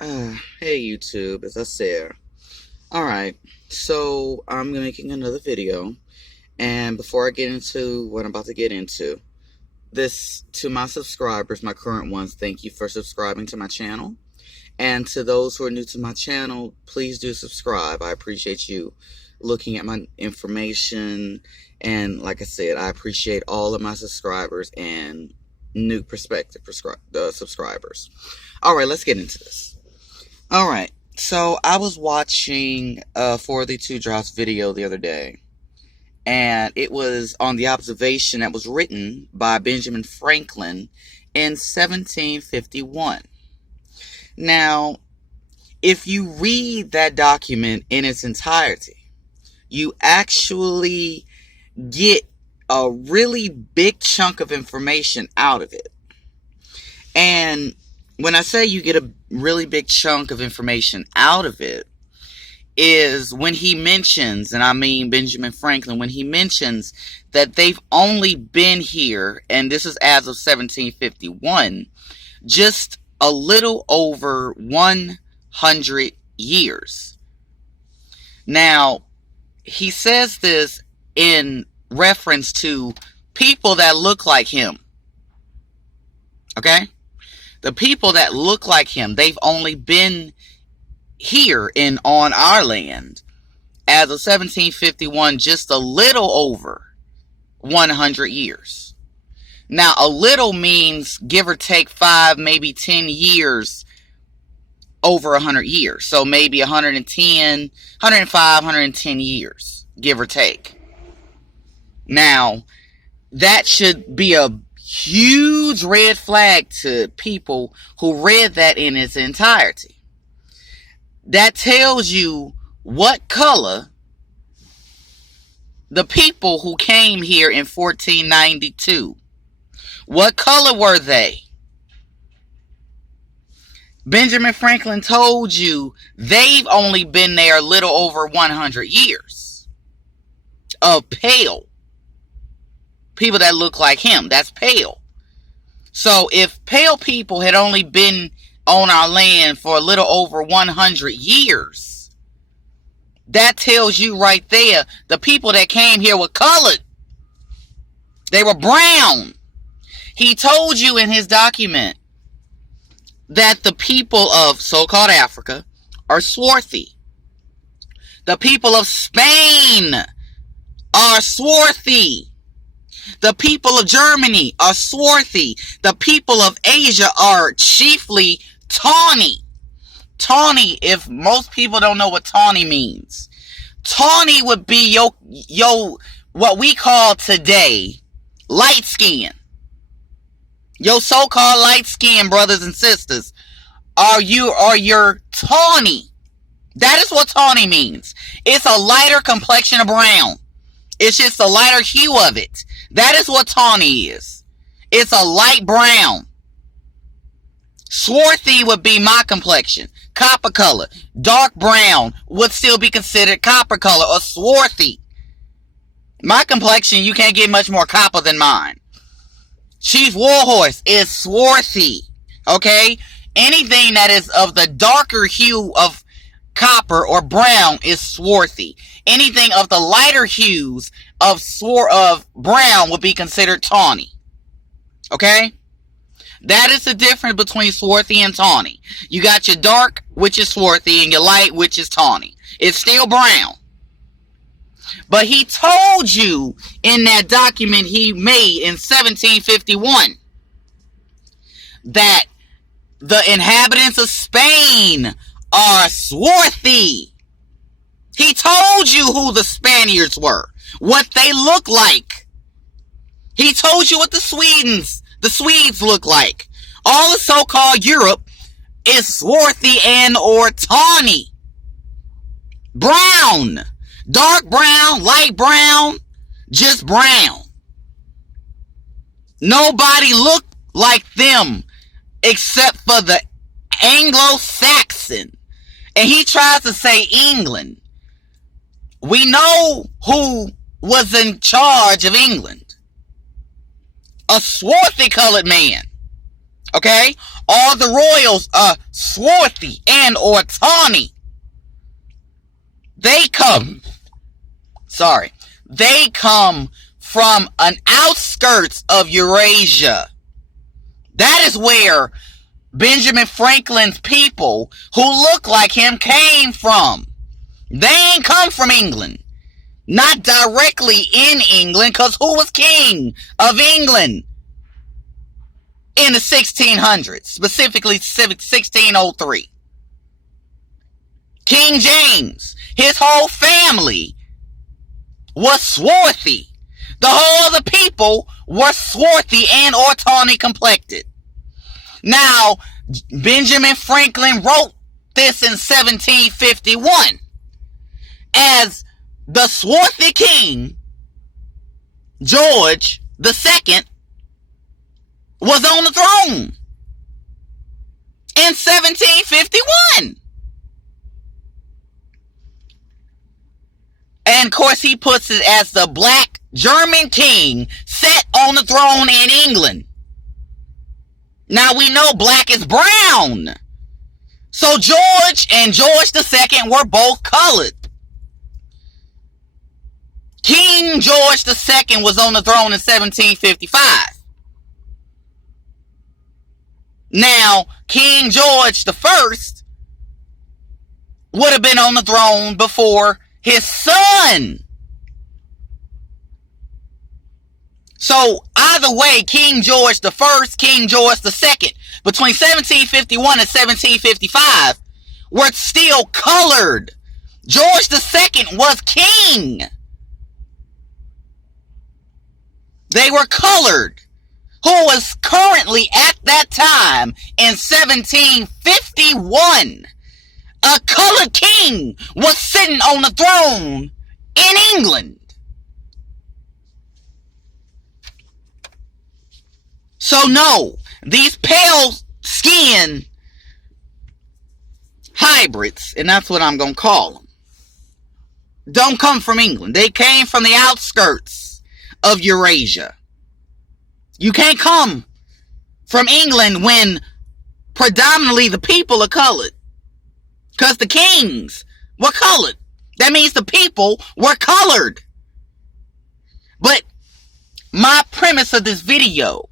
Hey YouTube, it's Asa'r. Alright, so I'm making another video, and before I get into what I'm about to get into, to my subscribers, my current ones, thank you for subscribing to my channel. And to those who are new to my channel, please do subscribe. I appreciate you looking at my information, and like I said, I appreciate all of my subscribers and new prospective subscribers. Alright, let's get into this. Alright, so I was watching Swarthy 2 Drop's video the other day, and it was on the observation that was written by Benjamin Franklin in 1751. Now, if you read that document in its entirety, you actually get a really big chunk of information out of it. And when I say you get a really big chunk of information out of it, is when he mentions, and I mean Benjamin Franklin, when he mentions that they've only been here, and this is as of 1751, just a little over 100 years. Now, he says this in reference to people that look like him. Okay? The people that look like him, they've only been here on our land as of 1751, just a little over 100 years. Now, a little means give or take 5, maybe 10 years over 100 years. So maybe 110, 105, 110 years, give or take. Now, that should be a huge red flag to people who read that in its entirety. That tells you what color the people who came here in 1492, what color were they? Benjamin Franklin told you they've only been there a little over 100 years. Of pale. People that look like him, that's pale. So if pale people had only been on our land for a little over 100 years, that tells you right there, the people that came here were colored. They were brown. He told you in his document that the people of so-called Africa are swarthy. The people of Spain are swarthy. The people of Germany are swarthy. The people of Asia are chiefly tawny. Tawny, if most people don't know what tawny means. Tawny would be what we call today light skin. Your so-called light skin brothers and sisters are your tawny. That is what tawny means. It's a lighter complexion of brown. It's just a lighter hue of it. That is what tawny is. It's a light brown. Swarthy would be my complexion. Copper color. Dark brown would still be considered copper color or swarthy. My complexion, you can't get much more copper than mine. Chief Warhorse is swarthy. Okay? Anything that is of the darker hue of copper or brown is swarthy. Anything of the lighter hues of brown would be considered tawny. Okay? That is the difference between swarthy and tawny. You got your dark, which is swarthy, and your light, which is tawny. It's still brown. But he told you in that document he made in 1751 that the inhabitants of Spain are swarthy. He told you who the Spaniards were, what they look like. He told you what the Swedes look like. All the so-called Europe is swarthy and or tawny. Brown. Dark brown, light brown, just brown. Nobody looked like them except for the Anglo-Saxon. And he tries to say England. We know who was in charge of England. A swarthy colored man. Okay? all the royals are swarthy and or tawny. They come from an outskirts of Eurasia. That is where Benjamin Franklin's people who look like him came from. They ain't come from England. Not directly in England, because who was king of England in the 1600s? Specifically 1603. King James. His whole family was swarthy. The whole of the people were swarthy and or tawny complected. Now, Benjamin Franklin wrote this in 1751 as the swarthy king, George II, was on the throne in 1751. And of course he puts it as the black German king sat on the throne in England. Now we know black is brown. So George and George II were both colored. King George II was on the throne in 1755. Now, King George I would have been on the throne before his son. So, either way, King George I, King George II, between 1751 and 1755, were still colored. George II was king. They were colored. Who was currently at that time in 1751. A colored king was sitting on the throne in England. So no, these pale skin hybrids, and that's what I'm going to call them, don't come from England. They came from the outskirts of Eurasia. You can't come from England when predominantly the people are colored. Because the kings were colored. That means the people were colored. But my premise of this video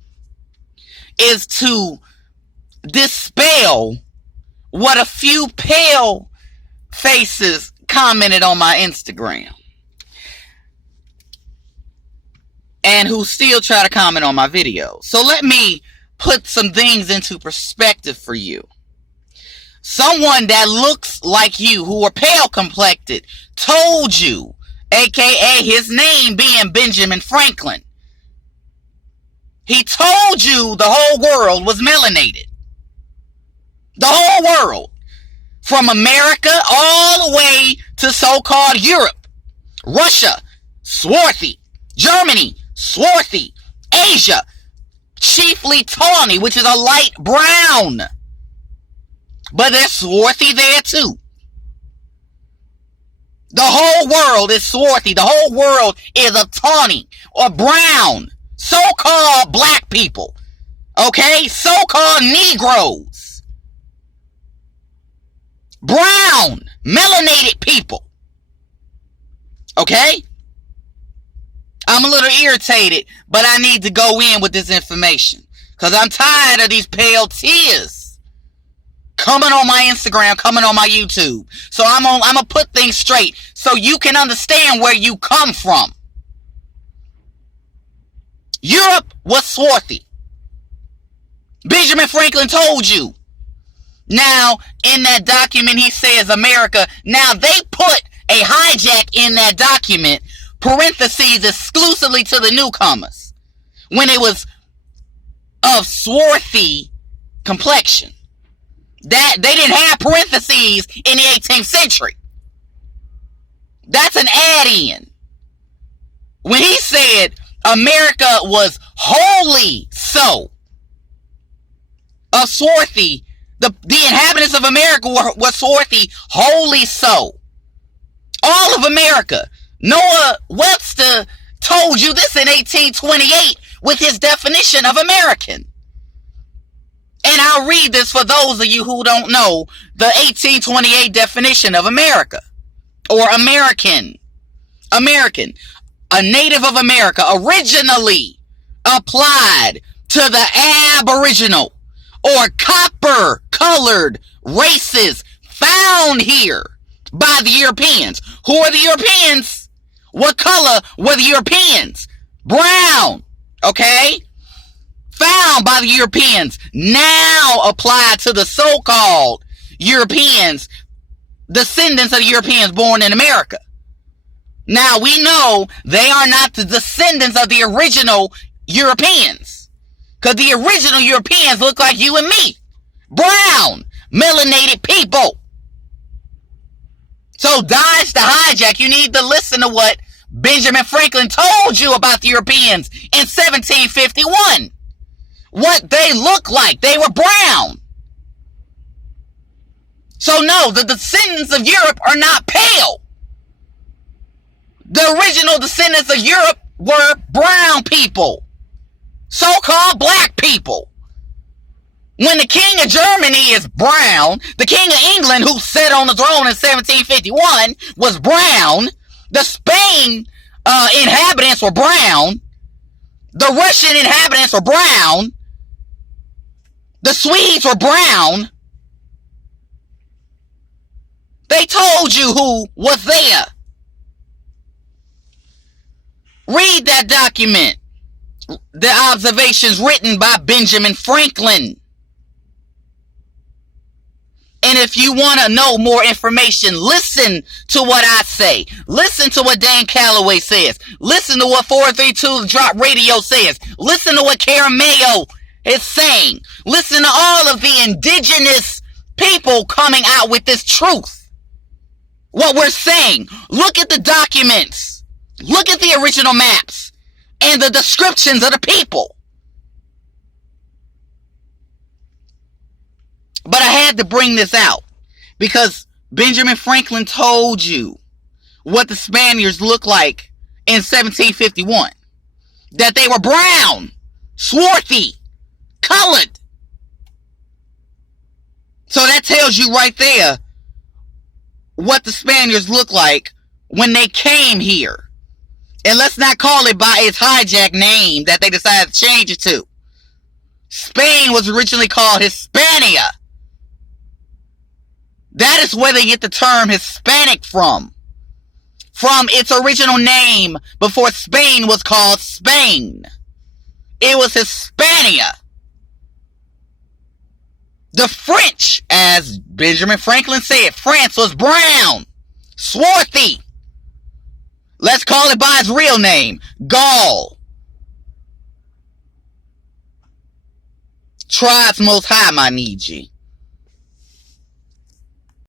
is to dispel what a few pale faces commented on my Instagram. And who still try to comment on my video. So let me put some things into perspective for you. Someone that looks like you, who are pale complected, told you, aka his name being Benjamin Franklin, he told you the whole world was melanated. The whole world. From America all the way to so-called Europe, Russia, swarthy, Germany, swarthy, Asia, chiefly tawny, which is a light brown. But there's swarthy there too. The whole world is swarthy. The whole world is a tawny or brown. So-called black people. Okay? So-called Negroes. Brown, melanated people. Okay? I'm a little irritated, but I need to go in with this information. Because I'm tired of these pale tears coming on my Instagram, coming on my YouTube. So I'm going to put things straight so you can understand where you come from. Europe was swarthy. Benjamin Franklin told you. Now, in that document, he says America. Now, they put a hijack in that document, parentheses, exclusively to the newcomers, when it was of swarthy complexion. That they didn't have parentheses in the 18th century. That's an add-in. When he said America was wholly so of swarthy, the inhabitants of America were swarthy, wholly so. All of America. Noah Webster told you this in 1828 with his definition of American. And I'll read this for those of you who don't know the 1828 definition of America or American. American, a native of America, originally applied to the aboriginal or copper-colored races found here by the Europeans. Who are the Europeans? What color were the Europeans? Brown, okay? Found by the Europeans, now applied to the so-called Europeans, descendants of the Europeans born in America. Now, we know they are not the descendants of the original Europeans, because the original Europeans look like you and me. Brown, melanated people. So, dodge the hijack. You need to listen to what Benjamin Franklin told you about the Europeans in 1751. What they look like. They were brown. So, no, the descendants of Europe are not pale. The original descendants of Europe were brown people. So-called black people. When the king of Germany is brown, the king of England, who sat on the throne in 1751, was brown. The Spain inhabitants were brown. The Russian inhabitants were brown. The Swedes were brown. They told you who was there. Read that document. The observations written by Benjamin Franklin. And if you want to know more information, listen to what I say. Listen to what Dan Calloway says. Listen to what 432 Drop Radio says. Listen to what Carameo is saying. Listen to all of the indigenous people coming out with this truth. What we're saying. Look at the documents. Look at the original maps and the descriptions of the people. But I had to bring this out because Benjamin Franklin told you what the Spaniards looked like in 1751. That they were brown, swarthy, colored. So that tells you right there what the Spaniards looked like when they came here. And let's not call it by its hijack name that they decided to change it to. Spain was originally called Hispania. That is where they get the term Hispanic from. From its original name before Spain was called Spain. It was Hispania. The French, as Benjamin Franklin said, France was brown, swarthy. Let's call it by its real name, Gaul. Tribes Most High, my Niji.